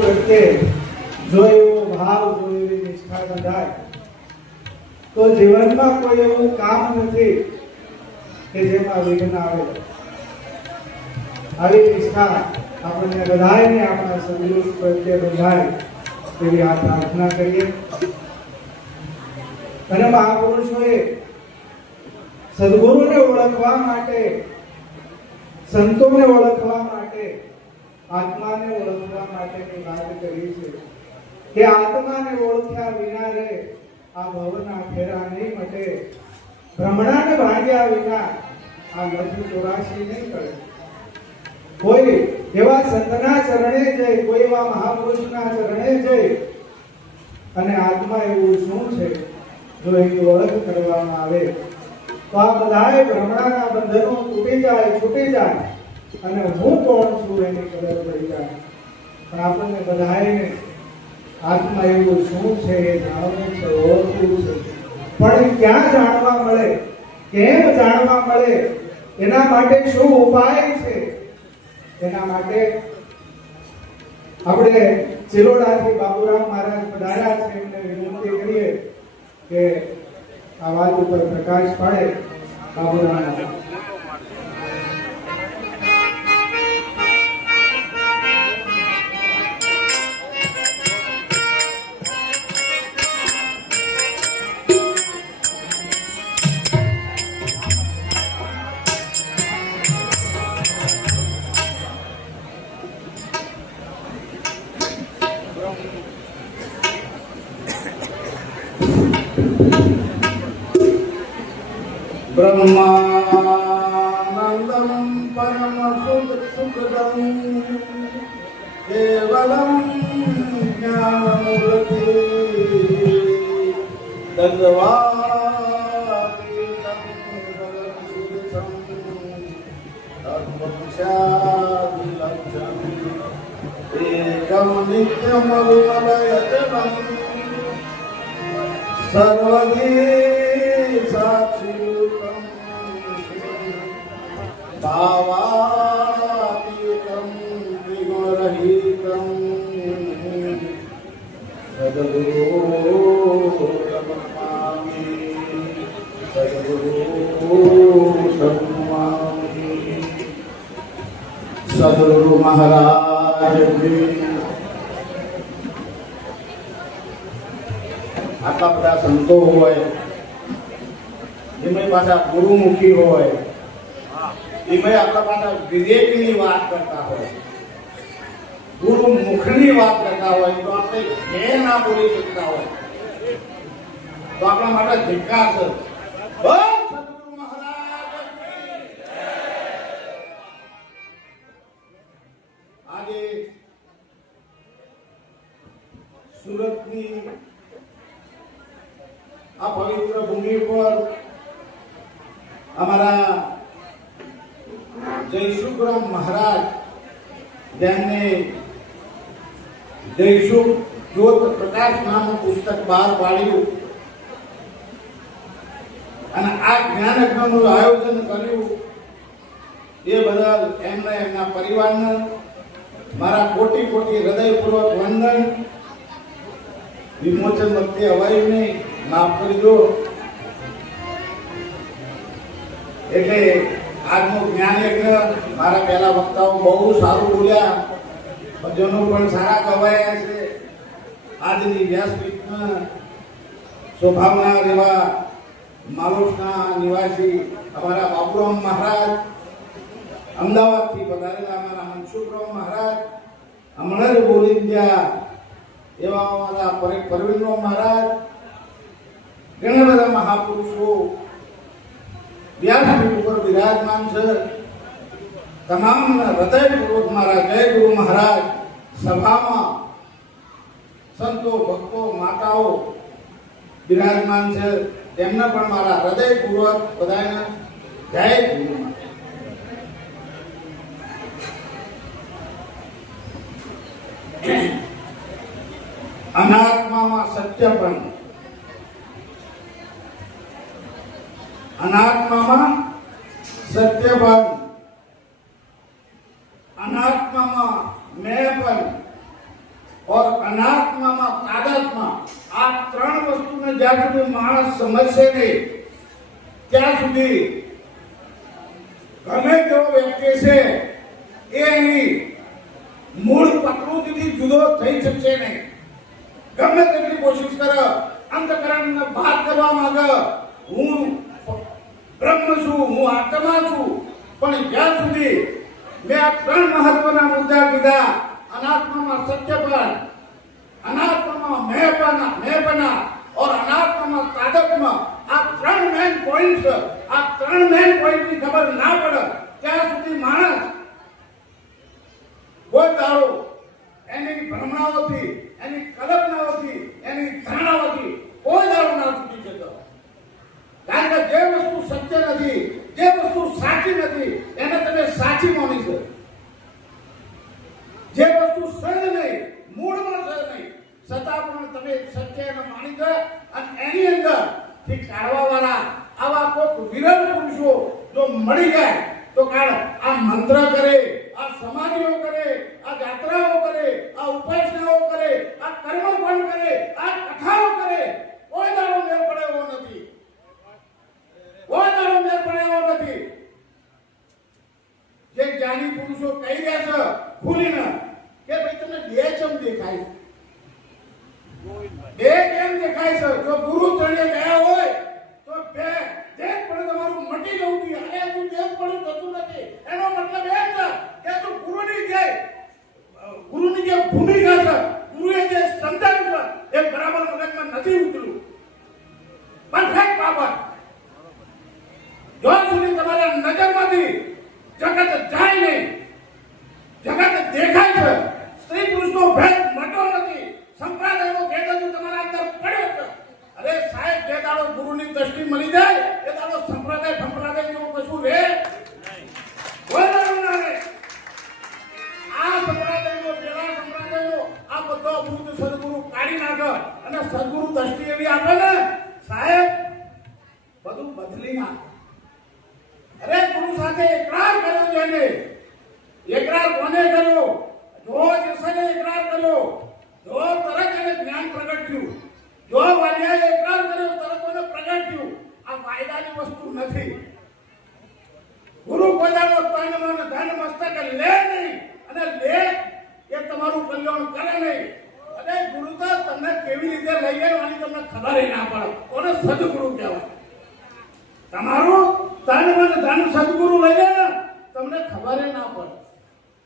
પ્રત્યે જો એવો ભાવ, જો એવી નિષ્ઠા બંધાય તો જીવનમાં કોઈ એવું કામ નથી કે જેમાં વિઘ્ન આવે. આવી નિષ્ઠા આપણને બધાને આપણા સદગુરુ પ્રત્યે બંધાય તેવી આ પ્રાર્થના કરીએ. અને મહાપુરુષોએ સદગુરુને ઓળખવા માટે, સંતોને ઓળખવા માટે, આત્માને ઓળખવા માટેની વાત કરી છે કે આત્માને ઓળખ્યા વિના રે આ ભવના ફેરા નહીં મટે, ભ્રમણાને ભાગ્યા વિના આ લઘુ 84 નહીં કરે. કોઈ એવા સંતના ચરણે જઈ, કોઈ એવા મહાપુરુષના ચરણે જઈ અને આત્મા એવું શું છે જો એની ઓળખ કરવામાં આવે તો આ બધાય ભ્રમણાના બંધનો તૂટી જાય, છૂટી જાય અને હું કોણ છું એની ખબર પડી જાય. પણ આપણને બધાયને આત્મા એવું શું છે એ જાણવું છે, ઓળખવું છે. પણ ક્યાં જાણવા મળે, કેમ જાણવા મળે, એના માટે શું ઉપાય છે, એના માટે આપણે ચિલોડાથી બાબુરામ મહારાજ પધાર્યા છે. એમને વિનંતી કરીએ કે આ વાત ઉપર પ્રકાશ પાડે. બાબુરામ ब्रह्मानंदम परम सुखदम केवलम ज्ञानमूर्ति दंडवातीतं जगदीशं तत्पुरुषाभिलक्षं एकं नित्यं विमलयतनं सर्वदी साक्षिरूपं भावातीतं त्रिगुणरहितं सद्गुरु नमामि, सद्गुरु नमामि. सद्गुरु महाराज की આટલા બધા સંતો હોય, એમાં પાછા ગુરુમુખી હોય, એમાં આટલા પાછા વિવેકની વાત કરતા હોય, ગુરુમુખની વાત કરતા હોય તો આપણે જે ના બોલી શકતા હોય તો આપણા માટે ધિક્કાર છે. સદગુરુ મહારાજ આજે સુરતની આ પવિત્ર ભૂમિ પર અમારા જયશુગ્રામ મહારાજ, જેમને જયશુગ જ્યોત પ્રકાશ નામનું પુસ્તક બહાર પાડ્યું અને આ જ્ઞાન યજ્ઞનું આયોજન કર્યું, એ બદલ એમને, એમના પરિવારને મારા કોટી કોટી હૃદયપૂર્વક વંદન. વિમોચન વખતે અવાયું નહીં, માફ કરજો. એટલે આજનું જ્ઞાન યજ્ઞ મારા પહેલા વક્તાઓ બહુ સારું બોલ્યા, ભજનો પણ સારા ગવાયા છે. આજની વ્યાસપીઠમાં શોભાવનાર એવા માલોસના નિવાસી અમારા બાબુરામ મહારાજ, અમદાવાદથી પધારેલા અમારા મનસુખરામ મહારાજ, હમણાં જ બોલી ગયા એવા અમારા પરવીનરામ મહારાજ, ઘણા બધા મહાપુરુષો વ્યાસપીઠ ઉપર વિરાજમાન છે. તમામના હૃદયપૂર્વક મારા જય ગુરુ મહારાજ. સભામાં સંતો, ભક્તો, માતાઓ વિરાજમાન છે, તેમને પણ મારા હૃદયપૂર્વક બધાને જય ગુરુ મહારાજ. અનાત્મામાં સત્યપણ, અનાત્મામાં સત્યપણ, અનાત્મામાં મેંપણ, और अनात्माમાં તાદાત્મા આ ત્રણ વસ્તુને જ્યાં સુધી માણસ સમજશે નહીં ત્યાં સુધી ગમે તેવો વ્યક્તિ છે એ એની મૂળ પ્રકૃતિથી જુદો થઈ શકશે નહીં. ગમે તેટલી કોશિશ કરે, અંતકરણને બહાર કરવા માંગે, હું બ્રહ્મ છું, હું આત્મા છું, પણ જ્યાં સુધી મેં આ ત્રણ મહત્વના મુદ્દા કીધા, अनात्मा सत्यपन, अनात्मा मेहपना और अनात्मा तादात्म्य, आ त्रण मेन पॉइंट, आ त्रण मेन पॉइंट की खबर ना पड़े ત્યાં સુધી માણસ કોઈ દાડો એની ભ્રમણાઓથી, એની કલ્પનાઓથી, એની ધારણાઓથી કોઈ દાડો ના છૂટી જતો. કારણ કે જે વસ્તુ સત્ય નથી, જે વસ્તુ સાચી નથી, એને તમે સાચી માની છો. જે વસ્તુ સહજ નહીં, મૂળમાં સહજ નહીં, છતાં પણ તમે સત્ય એને માની છે અને એની અંદર થી કાઢવા વાળા આવા કોઈક વિરલ પુરુષો જો મળી જાય તો કાળ આ મંત્ર કરે, આ સમાધિઓ કરે, આ યાત્રાઓ કરે, આ ઉપાસનાઓ કરે, આ કર્મપણ કરે, આ કથાઓ કરે, કોઈ દાડો મેળ પડે એવો નથી. કોઈ દાડો મેળ પડે એવો નથી. જે જ્ઞાની પુરુષો કહી રહ્યા છે ભૂલીને કે ભાઈ તમને બે ચમ દેખાય, બે કેમ દેખાય છે? જો ગુરુ ચરણે ગયા હોય તો બે દેહ પણ તમારું મટી જવું જોઈએ. અને તું દેહ પણ થતું નથી, એનો મતલબ એ છે કે તું ગુરુની જે ભૂમિકા છે, ગુરુએ જે સમજાવ્યું છે એ બરાબર મગજમાં નથી ઉતર્યું. પરફેક્ટ બાબત જો સુધી તમારા નજરમાંથી જગત જાય નહીં, જગત દેખાય છે, સ્ત્રી પુરુષનો ભેદ મટો નથી, સંપ્રદાયનો ભેદ હજુ તમારા અંદર પડ્યો છે. અરે સાહેબ, જે દાડો ગુરુની દ્રષ્ટિ મળી જાય એ દાડો સંપ્રદાય જેવું કશું રહે કોઈ દાડો ના રહે. આ સંપ્રદાયનો, પેલા સંપ્રદાયનો આ બધો બુદ્ધ સદગુરુ કાઢી નાખે અને સદગુરુ દ્રષ્ટિ એવી આપે ને સાહેબ, બધું બદલી નાખે. અરે ગુરુ સાથે એકરાર કર્યો છે ને, એકરાર કોને કર્યો? જો જસને એકરાર કર્યો, જો તરત એને જ્ઞાન પ્રગટ થયું, જો વાલિયાએ એકરાર કર્યો તરત એને પ્રગટ થયું. આ વાયદાની વસ્તુ નથી. ગુરુ પોતાનો તન મન ધન મસ્તક લે નહીં, અને લે એ તમારું કલ્યાણ કરે નહીં. અને ગુરુ તો તમને કેવી રીતે લઈ ગયો આની તમને ખબર ના પડે. કોને સદગુરુ કહેવાય? તમારું તન મન ધન સદગુરુ લઈ જાય ને તમને ખબર ના પડે.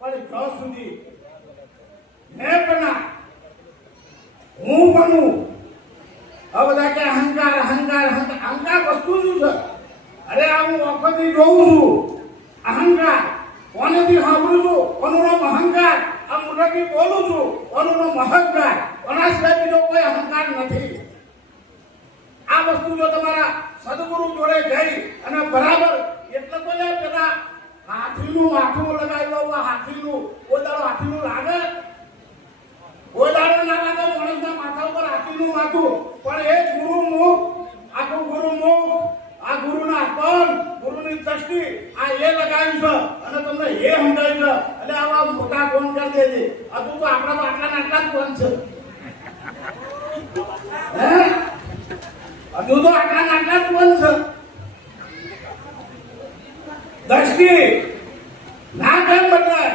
પણ જ્યાં સુધી મેં પણ હું બનું, આ બધા કે અહંકાર અહંકાર અહંકાર વસ્તુ શું છે? અરે આ હું વખતથી જોઉં છું. અહંકાર કોનેથી સાંભળું છું? કોનું નામ અહંકાર. આ મુરગી બોલું છું, કોનું નામ અહંકાર. કોના સિવાય બીજો કોઈ અહંકાર નથી. આ વસ્તુ જો તમારા સદગુરુ જોડે જઈ અને બરાબર એટલે તો પેલા હાથીનું માથું લગાવ્યું, હાથીનું કોઈ દાડો હાથીનું લાગે? કોઈ દાડો ના લાગે માણસના માથા ઉપર હાથીનું માથું. પણ એ ગુરુ મુખ, આખું ગુરુ મુખ, આ ગુરુના પગ, ગુરુની દ્રષ્ટિ આ એ લગાવ્યું છે અને તમને એ સમજાવ્યું છે. એટલે આવા મોટા કોણ કરી દેજે. હજુ તો આપણા તો આટલા આટલા જ કોણ છે? હજુ તો આટલા આટલા જ કોણ છે? દ્રષ્ટિ ના કેમ બદલાય?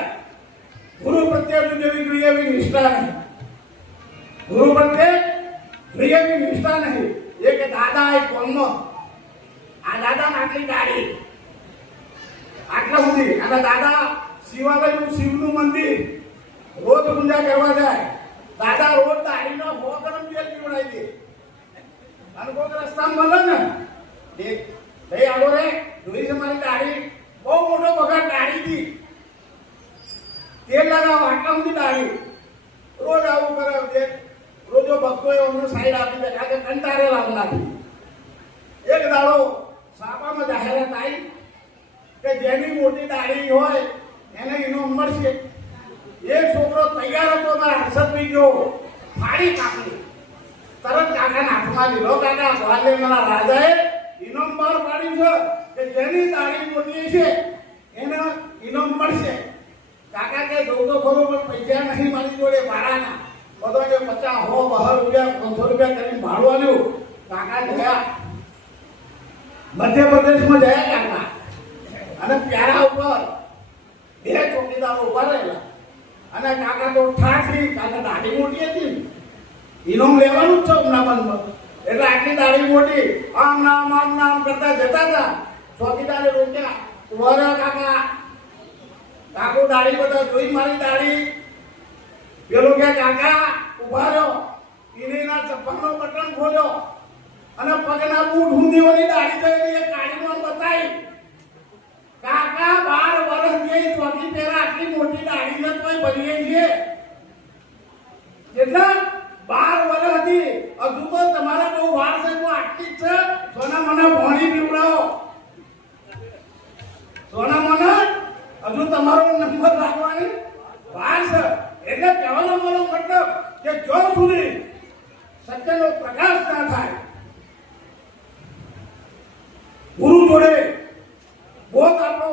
ગુરુ પ્રત્યે જોઈએ એવી નિષ્ઠા નહીં. ગુરુ પ્રત્યે જોઈએ એવી નિષ્ઠા નહીં. એ કે દાદા એક કોમનો, આ દાદા આટલી ગાડી આટલા સુધી, અને દાદા શિવાલયનું શિવનું મંદિર રોજ પૂજા કરવા જાય. દાદા રોજ દાડીનો 100 ગરમ તેલ પીવડાવી દે. અને કોઈક રસ્તામાં મળે ને એક ભાઈ આવો રે, જોઈ છે મારી દાડી બહુ મોટો બગાડ દાડીથી તેલ લગાવો આટલા સુધી દાડી. રોજ આવું કરે. રોજો ભક્તો અમને સાઈડ આપી દે કારણ કે કંટાળે લાવનાથી. એક દાડો સાપામાં જાહેરાત આવી કે જેની મોટી દાઢી હોય એને ઇનામ મળશે. એક છોકરો તૈયાર હતો, મારા હર્ષદભાઈ ગયો, ફાડી કાપી તરત કાકાના હાથમાં લીધો. કાકા વાલે મારા રાજાએ ઇનામ બહાર પાડ્યું છે કે જેની દાઢી મોટી છે એને ઇનામ મળશે. કાકા કે દોડો ખરો પણ પૈસા નહીં મારી જોડે ભાડાના. બધાને 50 100 રૂપિયા 500 રૂપિયા કરીને ભાડું આલ્યું. કાકા ગયા મધ્યપ્રદેશમાં ગયા કાકા, અને પ્યારા ઉપર 2 ચોકીદારો ઉભા રહેલા, અને કાકા તો ઠાઠરી, કાકા દાઢી મોટી હતી, ઇનામ લેવાનું જ છે હમણાં બંધમાં, એટલે આટલી દાઢી મોટી આમ નામ કરતા જતા હતા. ચોકીદારે રોક્યા, ઉભા રહ્યો કાકા. કાકો દાઢી બધા જોઈ મારી દાઢી. પેલો કે કાકા ઉભા રહ્યો, ઇનેના ચપ્પલનો બટન ખોલ્યો અને પગના બૂટ ઊંધીઓની દાઢી થયેલી એ કાઢીમાં બતાવી. કાકા 12 વર્ષની ચોકી પહેલા આટલી મોટી દાઢી છે તોય બની છે. કેટલા 12 વર્ષ હતી. હજુ તો તમારા બહુ વાર છે, તો આટલી જ છે. સોના મને ભણી પીવડાવો, સોના મને હજુ તમારો નંબર લાગવાની વાર છે. એટલે કહેવાનો મારો મતલબ કે જો સુધી સત્યનો પ્રકાશ ના થાય, ગુરુ જોડે બોધ આપો,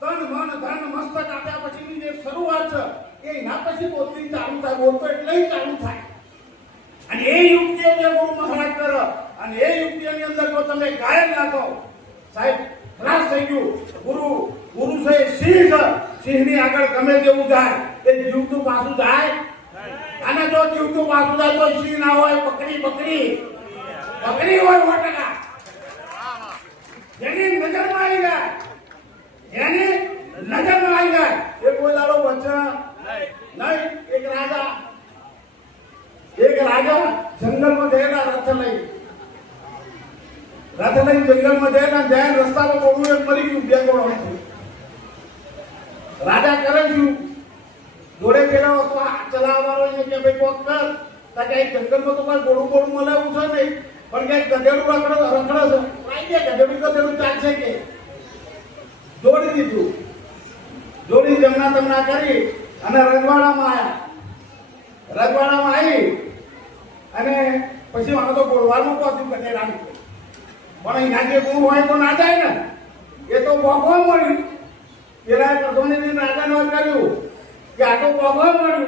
તન મન ધન મસ્તક આપ્યા પછીની જે શરૂઆત છે એ એના પછી બોધની ચાલુ થાય. બોધ તો એટલે ચાલુ થાય. અને એ યુક્તિઓ જે ગુરુ મહારાજ કરે, અને એ યુક્તિઓની અંદર જો તમે ગાયબ ના થો, સાહેબ ખલાસ થઈ ગયું. ગુરુ છે સિંહ છે, સિંહની આગળ ગમે તેવું જાય એ જીવતું પાછું જાય. અને જો જીવતું પાછું જાય તો સિંહ ના હોય, બકરી હોય 100%. જેની નજરમાં આવી જાય, એ કોઈ દાડો બચ્ચા નહીં. એક રાજા જંગલમાં ગયેલા રથ લઈ જંગલમાં ગયેલા, જાય રસ્તામાં બોલું એક મરી ગયું, 2 ગોળો. રાજા કરે છું જોડે પેલા ચલાવવાનો કે ભાઈ કોક કર, તાકે જંગલમાં તો કોઈ ગોળું મળે એવું છે નહીં, પણ કઈ ગધેડું રખડે છે, ગધેડું ચાલશે કે જોડી દીધું. જોડી જમના તમના કરી અને રજવાડામાં આવી, અને પછી મને તો બોલવાનું પહોંચ્યું ગધેડાનું. પણ અહીંયા જે ગુરુ હોય તો ના જાય ને, એ તો ભોગવા મળ્યું. પેલા પ્રધાનમંત્રી રાજાને કર્યું કે આ તો ભોગવા મળ્યું.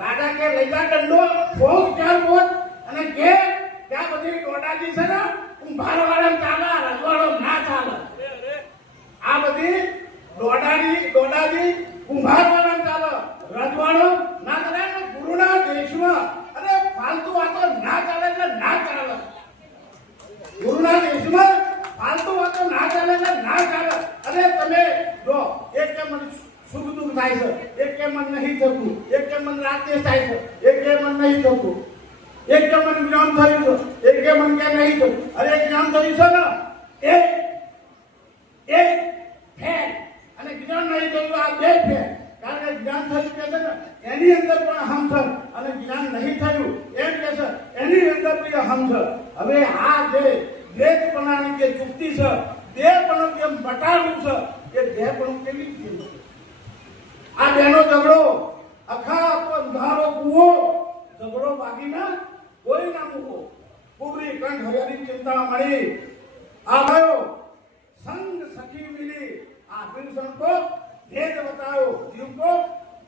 રાજા કે લઈ જા દંડો, ભોગ ચાલ ભોગ, અને કે ત્યાં બધી દોડાજી છે ને કુંભારવાળા ચાલે, રજવાડો ના ચાલે. આ બધી દોડાજી કુંભારવાળા ચાલે, રજવાડો ના ચાલે. ગુરુના દેશમાં અને ફાલતુ વાતો ના ચાલે એટલે ના ચાલે. ગુરુના દેશમાં ફાલતુ વાતો ના ચાલે એટલે ના ચાલે. અને તમે જો એક કે મને સુખ દુઃખ થાય છે, એક કે મન નહીં થતું, એક કે મન રાતે થાય છે, એક કે મન નહીં થતું, એક કે મન જ્ઞાન થયું છે, એક કે મન કે નહીં થયું. અરે જ્ઞાન થયું છે ને એક ફેર, અને જ્ઞાન નહીં થયું આ 2 ફેર. કારણ કે જ્ઞાન થયું કે છે ને એની અંદર પણ હમ છે, અને જ્ઞાન નહીં થયું એમ કે છે એની અંદર પણ હમ છે. હવે આ જે દેહપણાની જે યુક્તિ છે, દેહપણું કેમ બટાડવું છે, એ દેહપણું કેવી રીતે? આ બેનો ઝઘડો આખા અંધારો કૂવો, ઝઘડો બાકીના કોઈ ના મૂકો. કુબરી કંઠ હરિયાળી ચિંતા મળી આવ્યો, સંગ સખી મિલી આખિર સંતો ભેદ બતાયો, જીવ को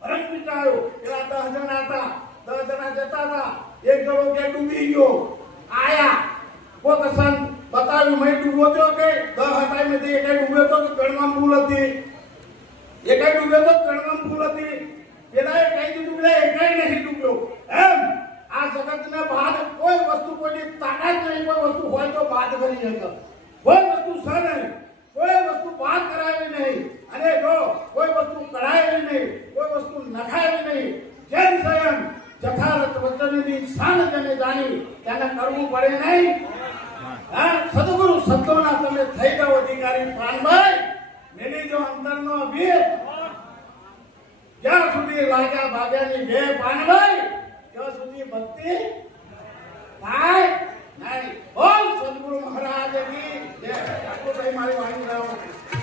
ભરત મિટાયો. એવા 10 જણા હતા, 10 જણા જતા હતા. એક જણો કે ડૂબી ગયો, આયા કોક સંત બતાવ્યું મેં ડૂબો તો કે 10 હતા એમાંથી એક ડૂબ્યો તો કણમાં ફૂલ હતી, એક ડૂબ્યો તો કણમાં ફૂલ હતી. પેલા કઈ દીધું કે એક નહીં ડૂબ્યો. એમ આ જગતના બાદ કોઈ વસ્તુ કોઈની તાકાત નહીં, કોઈ વસ્તુ હોય તો બાદ કરી શકે, કોઈ વસ્તુ છે નહીં, કોઈ વસ્તુ બાદ કરાવી નહીં, અને જો કોઈ વસ્તુ કરાવી નહીં, કોઈ વસ્તુ નખાવી નહીં. જેમ સ્વયં જથારથ વચનની શાન જેને જાણી તેને કરવું પડે નહીં. હા, સદગુરુ સંતોના તમે થઈ જાઓ અધિકારી પ્રાણભાઈ. મેની જો અંતરનો ભેદ જ્યાં સુધી લાગ્યા ભાગ્યાની બે પાનભાઈ, ત્યાં સુધી ભક્તિ થાય નહીં. બોલ સદગુરુ મહારાજ કી જય. મારી વાણી